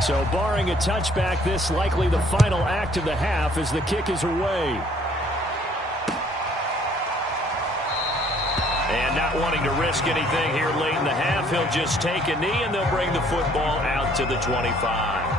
So barring a touchback, this likely the final act of the half as the kick is away. And not wanting to risk anything here late in the half, he'll just take a knee and they'll bring the football out to the 25.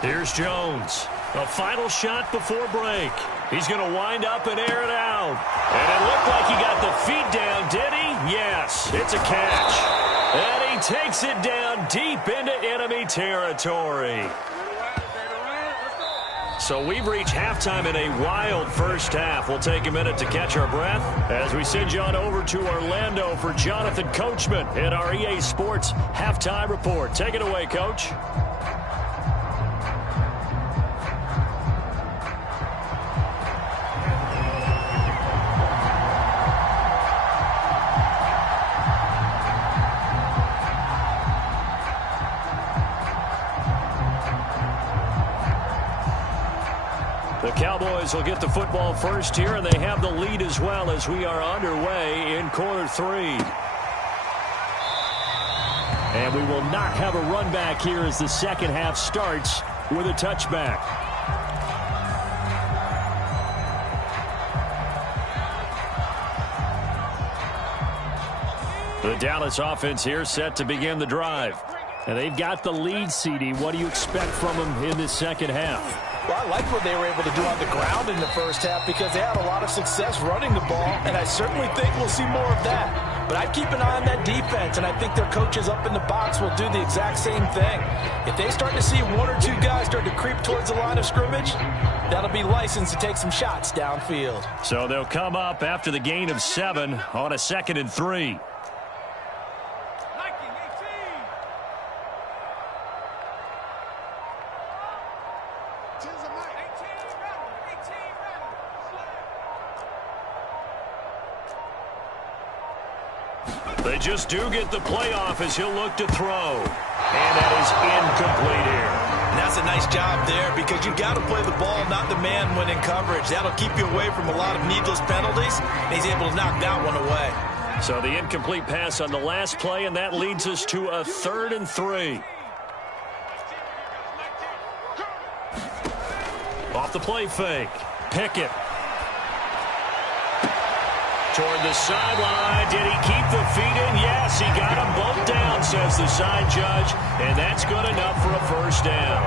Here's Jones. A final shot before break. He's going to wind up and air it out. And it looked like he got the feet down, did he? Yes, it's a catch. And he takes it down deep into enemy territory. So we've reached halftime in a wild first half. We'll take a minute to catch our breath as we send you on over to Orlando for Jonathan Coachman in our EA Sports Halftime Report. Take it away, Coach. The Cowboys will get the football first here, and they have the lead as well as we are underway in quarter 3. And we will not have a run back here as the second half starts with a touchback. The Dallas offense here set to begin the drive. And they've got the lead, CD. What do you expect from them in this second half? Well, I like what they were able to do on the ground in the first half because they had a lot of success running the ball, and I certainly think we'll see more of that. But I'd keep an eye on that defense, and I think their coaches up in the box will do the exact same thing. If they start to see one or two guys start to creep towards the line of scrimmage, that'll be licensed to take some shots downfield. So they'll come up after the gain of 7 on a 2nd and 3. They just do get the playoff as he'll look to throw. And that is incomplete here. And that's a nice job there because you've got to play the ball, not the man when in coverage. That'll keep you away from a lot of needless penalties. And he's able to knock that one away. So the incomplete pass on the last play, and that leads us to a 3rd and 3. Off the play fake. Pickett. Toward the sideline. Did he keep the feet in? Yes, he got them both down, says the side judge. And that's good enough for a first down.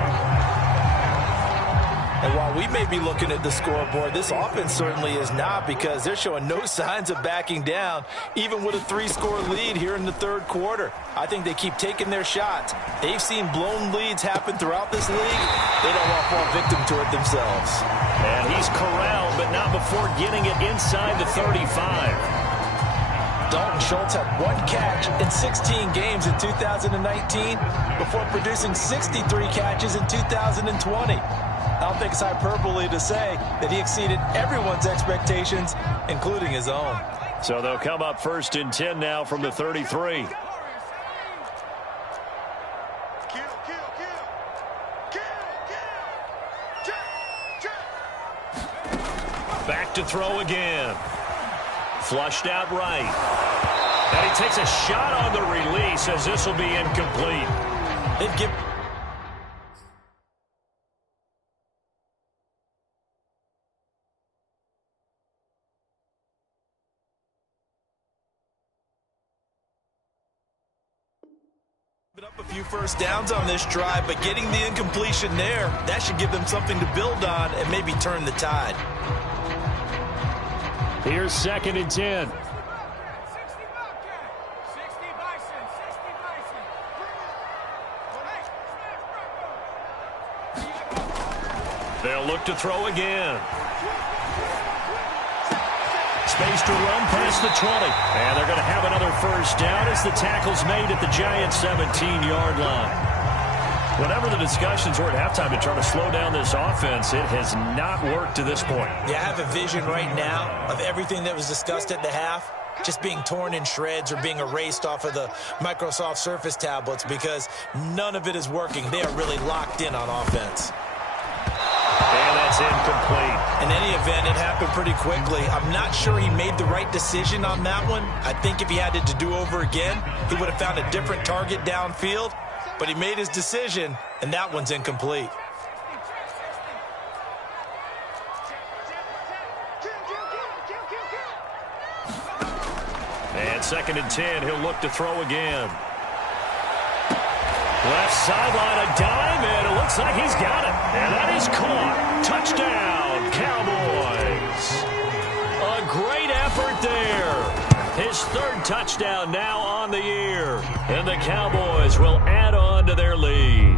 And while we may be looking at the scoreboard, this offense certainly is not because they're showing no signs of backing down, even with a 3-score lead here in the third quarter. I think they keep taking their shots. They've seen blown leads happen throughout this league. They don't want to fall victim to it themselves. And he's corralled, but not before getting it inside the 35. Dalton Schultz had 1 catch in 16 games in 2019 before producing 63 catches in 2020. I don't think it's hyperbole to say that he exceeded everyone's expectations, including his own. So they'll come up 1st and 10 now from the 33. Back to throw again. Flushed out right. And he takes a shot on the release as this will be incomplete. They've given up a few first downs on this drive, but getting the incompletion there, that should give them something to build on and maybe turn the tide. Here's 2nd and 10. They'll look to throw again. Space to run past the 20. And they're going to have another first down as the tackle's made at the Giants' 17-yard line. whatever the discussions were at halftime to try to slow down this offense, it has not worked to this point. Yeah, I have a vision right now of everything that was discussed at the half just being torn in shreds or being erased off of the Microsoft Surface tablets because none of it is working. They are really locked in on offense. And that's incomplete. In any event, it happened pretty quickly. I'm not sure he made the right decision on that one. I think if he had it to do over again, he would have found a different target downfield. But he made his decision, and that one's incomplete. And 2nd and 10, he'll look to throw again. Left sideline, a dime, and it looks like he's got it. And that is caught. Touchdown, Cowboys. A great effort there. His 3rd touchdown now on the year. And the Cowboys will add on to their lead.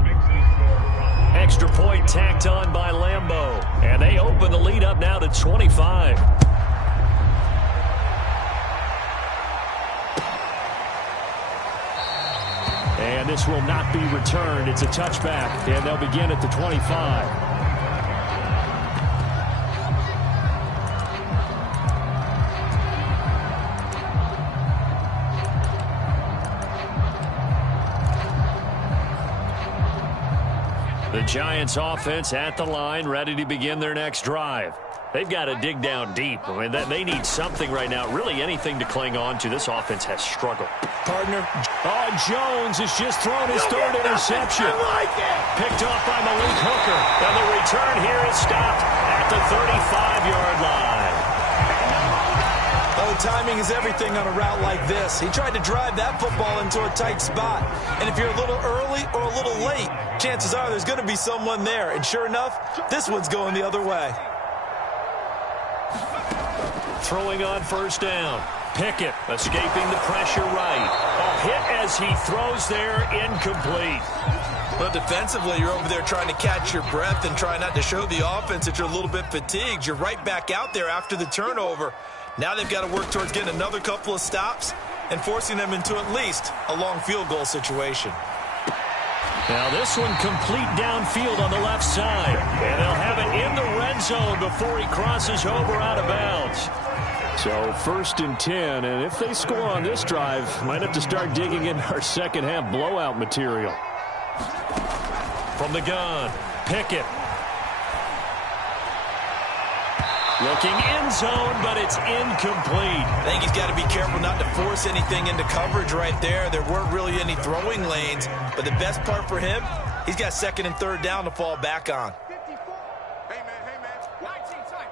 Extra point tacked on by Lambeau. And they open the lead up now to 25. And this will not be returned. It's a touchback, and they'll begin at the 25. The Giants offense at the line, ready to begin their next drive. They've got to dig down deep. I mean, they need something right now, really anything to cling on to. This offense has struggled. Partner. Oh, Jones has just thrown his 3rd interception. Picked off by Malik Hooker. And the return here is stopped at the 35-yard line. Oh, timing is everything on a route like this. He tried to drive that football into a tight spot. And if you're a little early or a little late, chances are there's going to be someone there. And sure enough, this one's going the other way. Throwing on 1st down. Pickett escaping the pressure right. A hit as he throws there, incomplete. Well, defensively, you're over there trying to catch your breath and try not to show the offense that you're a little bit fatigued. You're right back out there after the turnover. Now they've got to work towards getting another couple of stops and forcing them into at least a long field goal situation. Now this one complete downfield on the left side. And they'll have it in the red zone before he crosses over out of bounds. So 1st and 10, and if they score on this drive, might have to start digging in our second half blowout material. From the gun, Pickett. Looking end zone, but it's incomplete. I think he's got to be careful not to force anything into coverage right there. There weren't really any throwing lanes, but the best part for him, he's got 2nd and 3rd down to fall back on. Hey, man. 19 tight.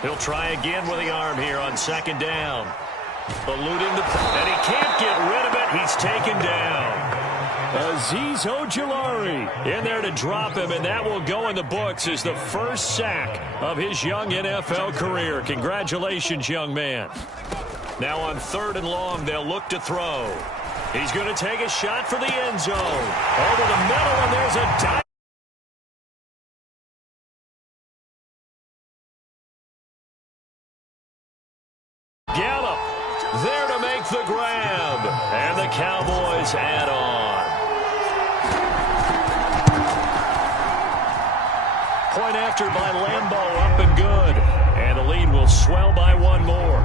He'll try again with the arm here on 2nd down. Eluding the... And he can't get rid of it. He's taken down. Azeez Ojulari in there to drop him, and that will go in the books as the 1st sack of his young NFL career. Congratulations, young man. Now on 3rd and long, they'll look to throw. He's going to take a shot for the end zone. Over the middle, and there's a dive. Gallup there to make the grab, and the Cowboys add on. Point after by Lambeau, up and good. And the lead will swell by one more.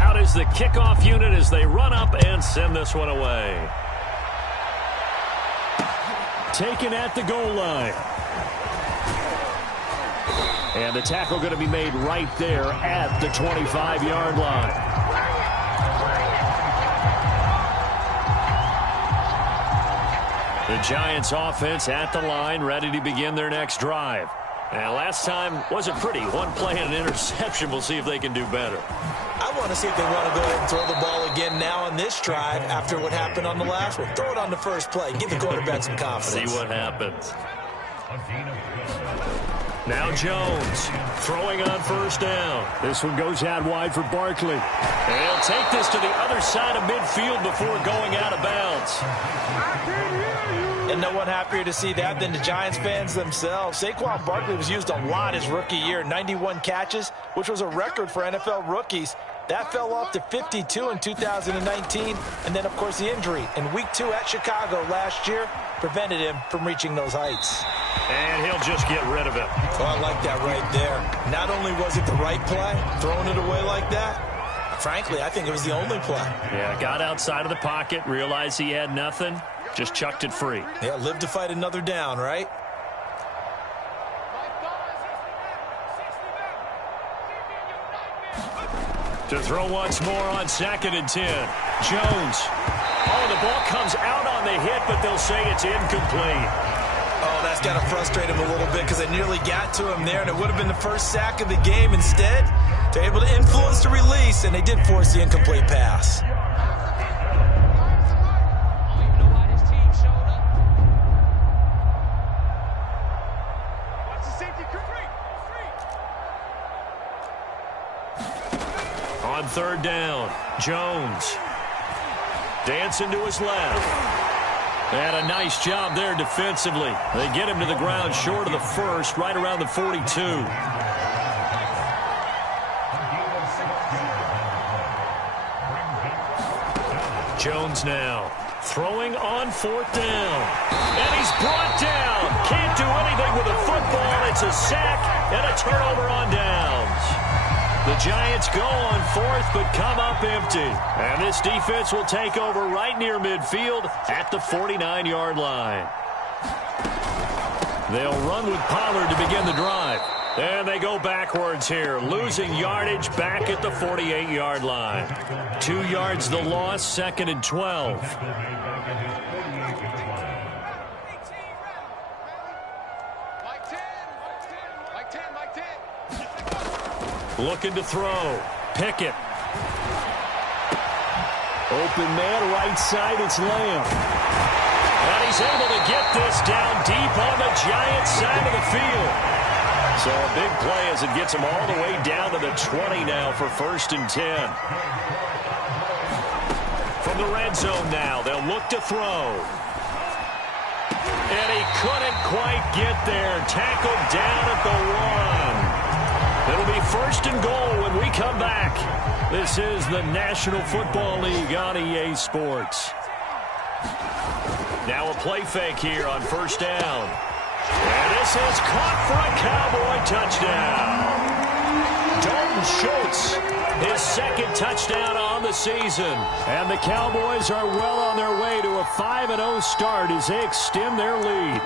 Out is the kickoff unit as they run up and send this one away. Taken at the goal line. And the tackle going to be made right there at the 25-yard line. The Giants offense at the line, ready to begin their next drive. And last time wasn't pretty. One play and an interception. We'll see if they can do better. I want to see if they want to go ahead and throw the ball again now on this drive after what happened on the last one. Throw it on the first play. Give the quarterback some confidence. See what happens. Now Jones throwing on 1st down. This one goes out wide for Barkley. And he'll take this to the other side of midfield before going out of bounds. And no one happier to see that than the Giants fans themselves. Saquon Barkley was used a lot his rookie year, 91 catches, which was a record for NFL rookies. That fell off to 52 in 2019, and then, of course, the injury in Week 2 at Chicago last year prevented him from reaching those heights. And he'll just get rid of it. Oh, I like that right there. Not only was it the right play, throwing it away like that, frankly, I think it was the only play. Yeah, got outside of the pocket, realized he had nothing, just chucked it free. Yeah, live to fight another down, right? To throw once more on 2nd and 10. Jones. Oh, the ball comes out on the hit, but they'll say it's incomplete. Oh, that's got to frustrate him a little bit because they nearly got to him there, and it would have been the first sack of the game. Instead, they're able to influence the release, and they did force the incomplete pass. On 3rd down, Jones. Dancing to his left. And a nice job there defensively. They get him to the ground short of the first, right around the 42. Jones now throwing on 4th down. And he's brought down. Can't do anything with the football. It's a sack and a turnover on downs. The Giants go on 4th, but come up empty. And this defense will take over right near midfield at the 49-yard line. They'll run with Pollard to begin the drive. And they go backwards here, losing yardage back at the 48-yard line. 2 yards the loss, 2nd and 12. Looking to throw. Pickett. Open man, right side, it's Lamb. And he's able to get this down deep on the Giants side of the field. So a big play as it gets him all the way down to the 20 now for 1st and 10. From the red zone now, they'll look to throw. And he couldn't quite get there. Tackled down at the 1. It'll be 1st and goal when we come back. This is the National Football League on EA Sports. Now a play fake here on 1st down. And this is caught for a Cowboy touchdown. Dalton Schultz, his 2nd touchdown on the season. And the Cowboys are well on their way to a 5-0 start as they extend their lead.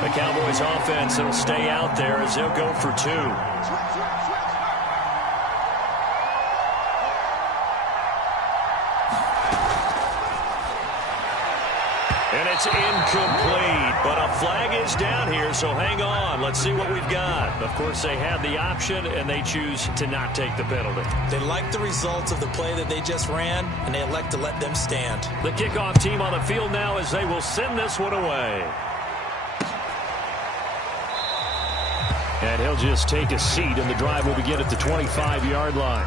The Cowboys offense will stay out there as they'll go for 2. And it's incomplete, but a flag is down here, so hang on. Let's see what we've got. Of course, they had the option, and they choose to not take the penalty. They like the results of the play that they just ran, and they elect to let them stand. The kickoff team on the field now as they will send this one away. And he'll just take a seat, and the drive will begin at the 25-yard line.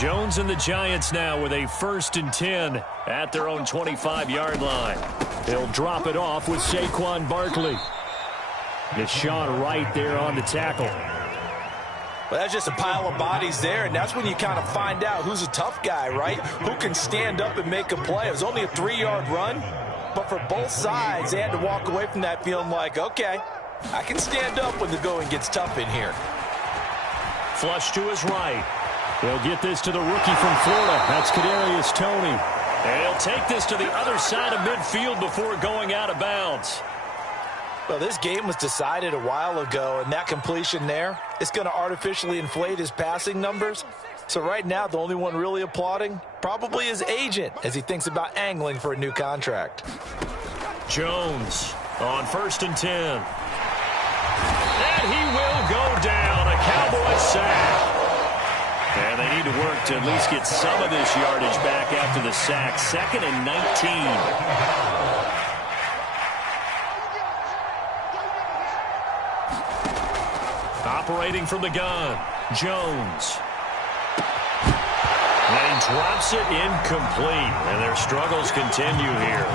Jones and the Giants now with a 1st and 10 at their own 25-yard line. They'll drop it off with Saquon Barkley. Deshaun Wright there on the tackle. Well, that's just a pile of bodies there, and that's when you kind of find out who's a tough guy, right? Who can stand up and make a play. It was only a 3-yard run. But for both sides, they had to walk away from that feeling like, okay, I can stand up when the going gets tough in here. Flush to his right. They'll get this to the rookie from Florida. That's Kadarius Toney. And he'll take this to the other side of midfield before going out of bounds. Well, this game was decided a while ago, and that completion there is going to artificially inflate his passing numbers. So right now, the only one really applauding probably his agent as he thinks about angling for a new contract. Jones on 1st and 10. And he will go down. A Cowboy sack. And they need to work to at least get some of this yardage back after the sack. 2nd and 19. Operating from the gun, Jones. And he drops it incomplete, and their struggles continue here.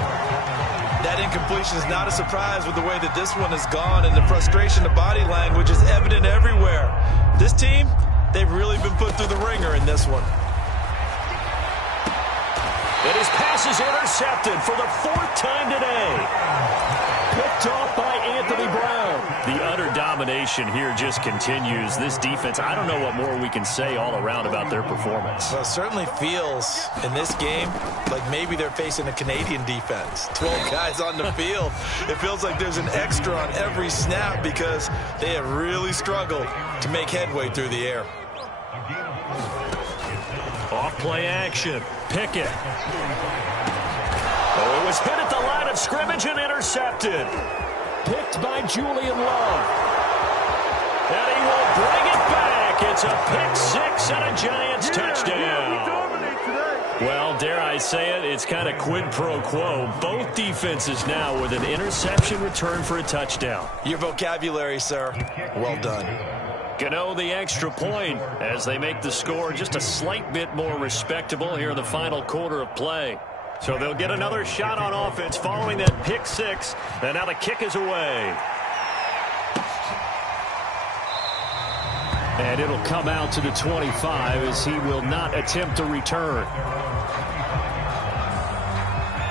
That incompletion is not a surprise with the way that this one has gone, and the frustration, the body language is evident everywhere. This team, they've really been put through the ringer in this one. And his pass is intercepted for the 4th time today. Picked off by Anthony Brown. The utter domination here just continues. This defense, I don't know what more we can say all around about their performance. Well, it certainly feels in this game like maybe they're facing a Canadian defense. 12 guys on the field. It feels like there's an extra on every snap because they have really struggled to make headway through the air. Off play action. Pickett. Oh, it was hit at the line of scrimmage and intercepted. Picked by Julian Love. And he will bring it back. It's a pick 6 and a Giants touchdown. Well, dare I say it, it's kind of quid pro quo. Both defenses now with an interception return for a touchdown. Your vocabulary, sir. Well done. Gano the extra point as they make the score just a slight bit more respectable here in the final quarter of play. So they'll get another shot on offense following that pick 6, and now the kick is away. And it'll come out to the 25 as he will not attempt to return.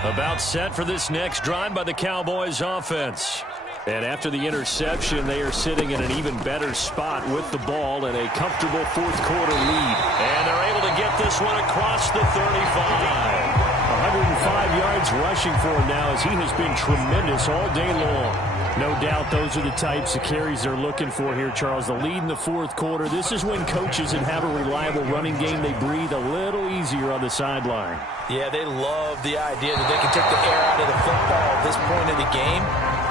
About set for this next drive by the Cowboys offense. And after the interception, they are sitting in an even better spot with the ball and a comfortable 4th quarter lead. And they're able to get this one across the 35. 105 yards rushing for him now as he has been tremendous all day long. No doubt those are the types of carries they're looking for here, Charles. The lead in the 4th quarter. This is when coaches that have a reliable running game, they breathe a little easier on the sideline. Yeah, they love the idea that they can take the air out of the football at this point of the game.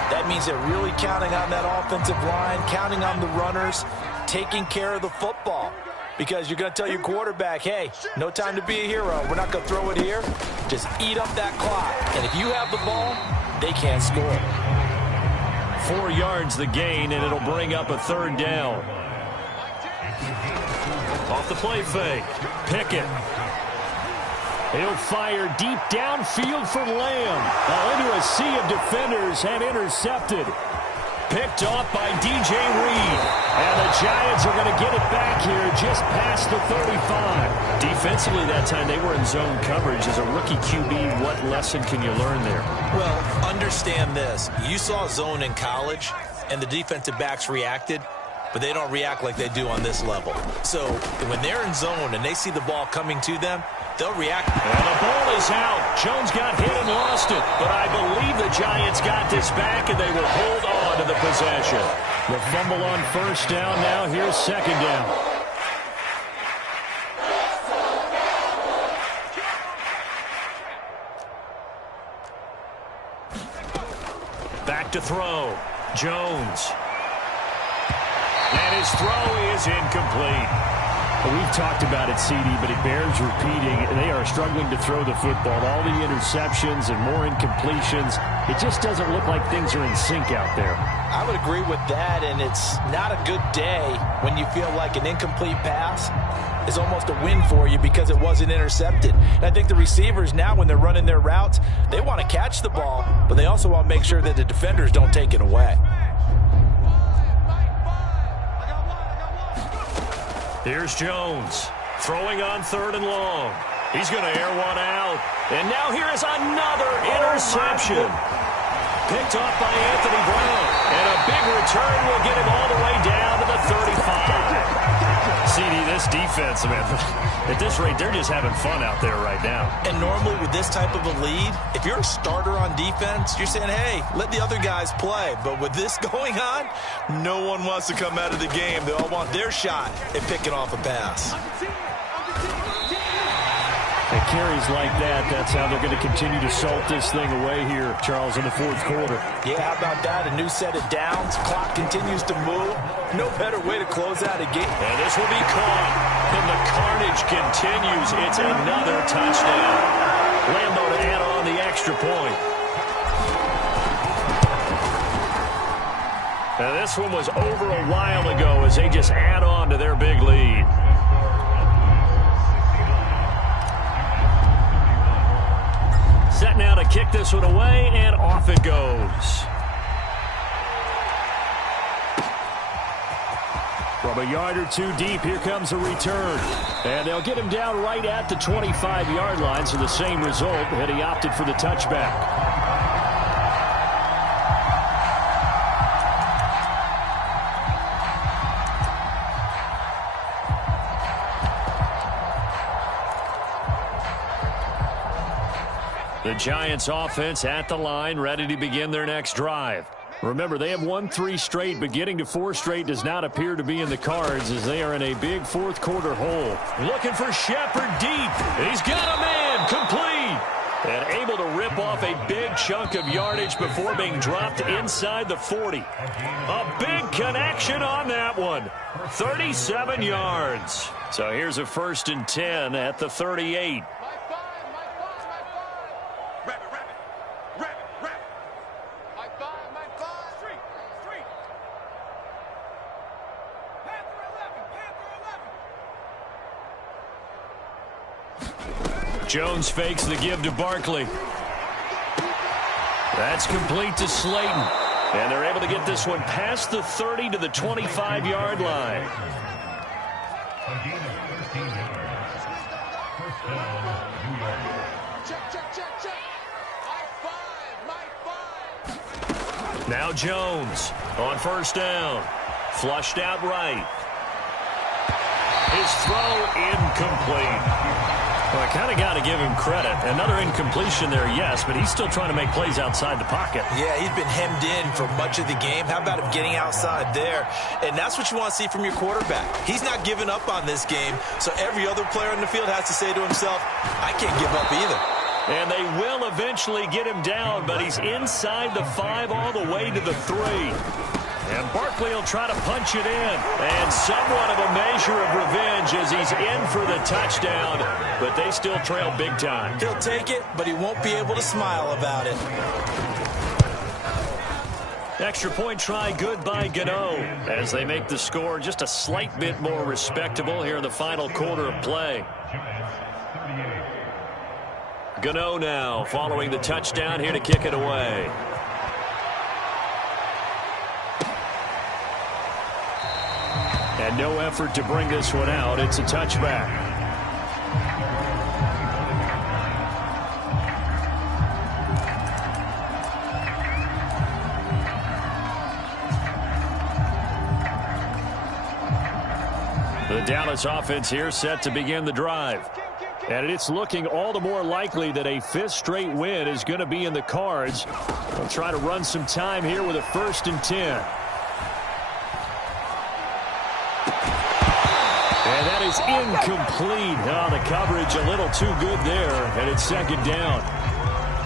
That means they're really counting on that offensive line, counting on the runners, taking care of the football. Because you're going to tell your quarterback, hey, no time to be a hero. We're not going to throw it here. Just eat up that clock. And if you have the ball, they can't score. 4 yards the gain, and it'll bring up a 3rd down. Off the play fake. Pickett. He'll fire deep downfield for Lamb. Into a sea of defenders and intercepted. Picked off by DJ Reed. And the Giants are going to get it back here just past the 35. Defensively that time, they were in zone coverage. As a rookie QB, what lesson can you learn there? Well, understand this. You saw zone in college, and the defensive backs reacted, but they don't react like they do on this level. So when they're in zone and they see the ball coming to them, they'll react. And the ball is out. Jones got hit and lost it. But I believe the Giants got this back, and they will hold on to the possession. The fumble on 1st down. Now here's 2nd down. Back to throw. Jones. And his throw is incomplete. We've talked about it, CD, but it bears repeating. They are struggling to throw the football. All the interceptions and more incompletions. It just doesn't look like things are in sync out there. I would agree with that, and it's not a good day when you feel like an incomplete pass is almost a win for you because it wasn't intercepted. And I think the receivers now, when they're running their routes, they want to catch the ball, but they also want to make sure that the defenders don't take it away. Here's Jones, throwing on 3rd and long. He's going to air one out. And now here is another interception. Picked off by Anthony Brown. And a big return will get him all the way down to the 35. CD, this defense, man, at this rate, they're just having fun out there right now. And normally with this type of a lead, if you're a starter on defense, you're saying, hey, let the other guys play. But with this going on, no one wants to come out of the game. They all want their shot at picking off a pass. And carries like that, that's how they're going to continue to salt this thing away here, Charles, in the 4th quarter. Yeah, how about that? A new set of downs. Clock continues to move. No better way to close out a game. And this will be caught. And the carnage continues. It's another touchdown. Lambo to add on the extra point. Now this one was over a while ago as they just add on to their big lead. Set now to kick kick this one away, and off it goes. From a yard or two deep, here comes a return. And they'll get him down right at the 25-yard line, so the same result, and he opted for the touchback. The Giants offense at the line, ready to begin their next drive. Remember, they have won 3 straight, but getting to 4 straight does not appear to be in the cards as they are in a big fourth quarter hole. Looking for Shepard deep. He's got a man, complete. And able to rip off a big chunk of yardage before being dropped inside the 40. A big connection on that one. 37 yards. So here's a 1st and 10 at the 38. Jones fakes the give to Barkley. That's complete to Slayton. And they're able to get this one past the 30 to the 25-yard line. Now Jones on 1st down. Flushed out right. His throw incomplete. Well, I kind of got to give him credit. Another incompletion there, yes, but he's still trying to make plays outside the pocket. Yeah, he's been hemmed in for much of the game. How about him getting outside there? And that's what you want to see from your quarterback. He's not giving up on this game, so every other player on the field has to say to himself, I can't give up either. And they will eventually get him down, but he's inside the 5 all the way to the 3. And Barkley will try to punch it in. And somewhat of a measure of revenge as he's in for the touchdown. But they still trail big time. He'll take it, but he won't be able to smile about it. Extra point try good by Gano as they make the score just a slight bit more respectable here in the final quarter of play. Gano now following the touchdown here to kick it away. And no effort to bring this one out. It's a touchback. The Dallas offense here set to begin the drive. And it's looking all the more likely that a 5th straight win is going to be in the cards. They'll try to run some time here with a 1st and 10. And that is incomplete. Oh, the coverage a little too good there, and it's 2nd down.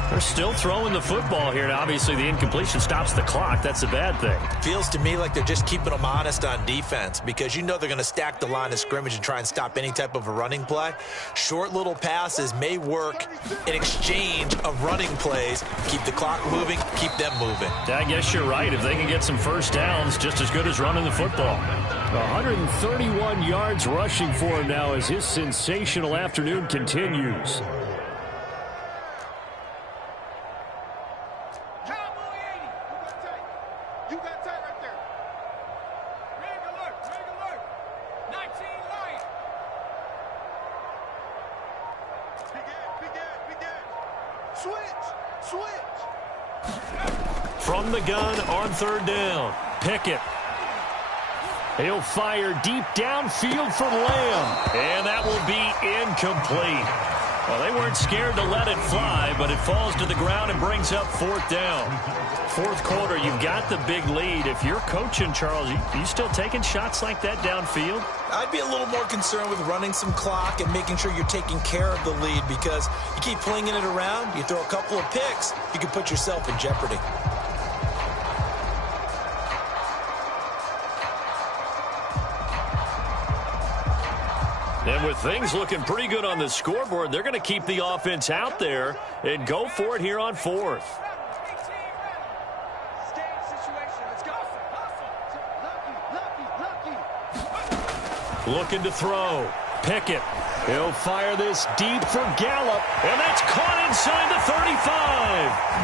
They're still throwing the football here, and obviously the incompletion stops the clock. That's a bad thing. Feels to me like they're just keeping them honest on defense because you know they're going to stack the line of scrimmage and try and stop any type of a running play. Short little passes may work in exchange of running plays. Keep the clock moving, keep them moving. I guess you're right. If they can get some 1st downs, just as good as running the football. 131 yards rushing for him now as his sensational afternoon continues. You got tight right there. Rig alert. 19 light. Begin. Switch. From the gun on 3rd down. Pickett. He'll fire deep downfield for Lamb. And that will be incomplete. Well, they weren't scared to let it fly, but it falls to the ground and brings up 4th down. 4th quarter, you've got the big lead. If you're coaching, Charles, you still taking shots like that downfield? I'd be a little more concerned with running some clock and making sure you're taking care of the lead because you keep flinging it around, you throw a couple of picks, you can put yourself in jeopardy. And with things looking pretty good on the scoreboard, they're going to keep the offense out there and go for it here on 4th. Looking to throw. Pickett. He'll fire this deep for Gallup, and that's caught inside the 35.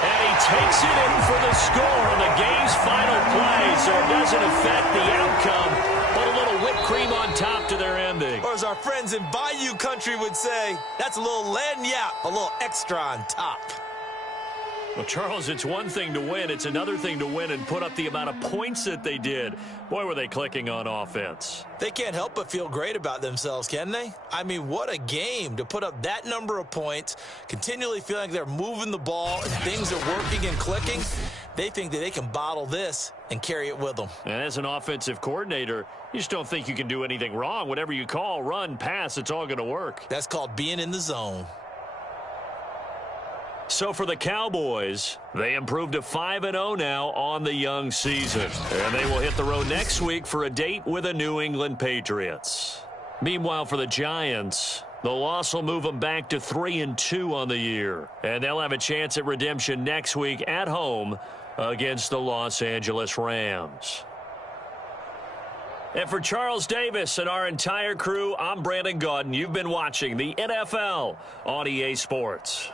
And he takes it in for the score on the game's final play, so it doesn't affect the outcome, but a little whipped cream on top to their ending. Or as our friends in Bayou Country would say, that's a little lagniappe, a little extra on top. Well, Charles, it's one thing to win. It's another thing to win and put up the amount of points that they did. Boy, were they clicking on offense. They can't help but feel great about themselves, can they? I mean, what a game to put up that number of points, continually feeling like they're moving the ball and things are working and clicking. They think that they can bottle this and carry it with them. And as an offensive coordinator, you just don't think you can do anything wrong. Whatever you call, run, pass, it's all going to work. That's called being in the zone. So for the Cowboys, they improved to 5-0 now on the young season. And they will hit the road next week for a date with the New England Patriots. Meanwhile, for the Giants, the loss will move them back to 3-2 on the year. And they'll have a chance at redemption next week at home against the Los Angeles Rams. And for Charles Davis and our entire crew, I'm Brandon Gaudin. You've been watching the NFL on EA Sports.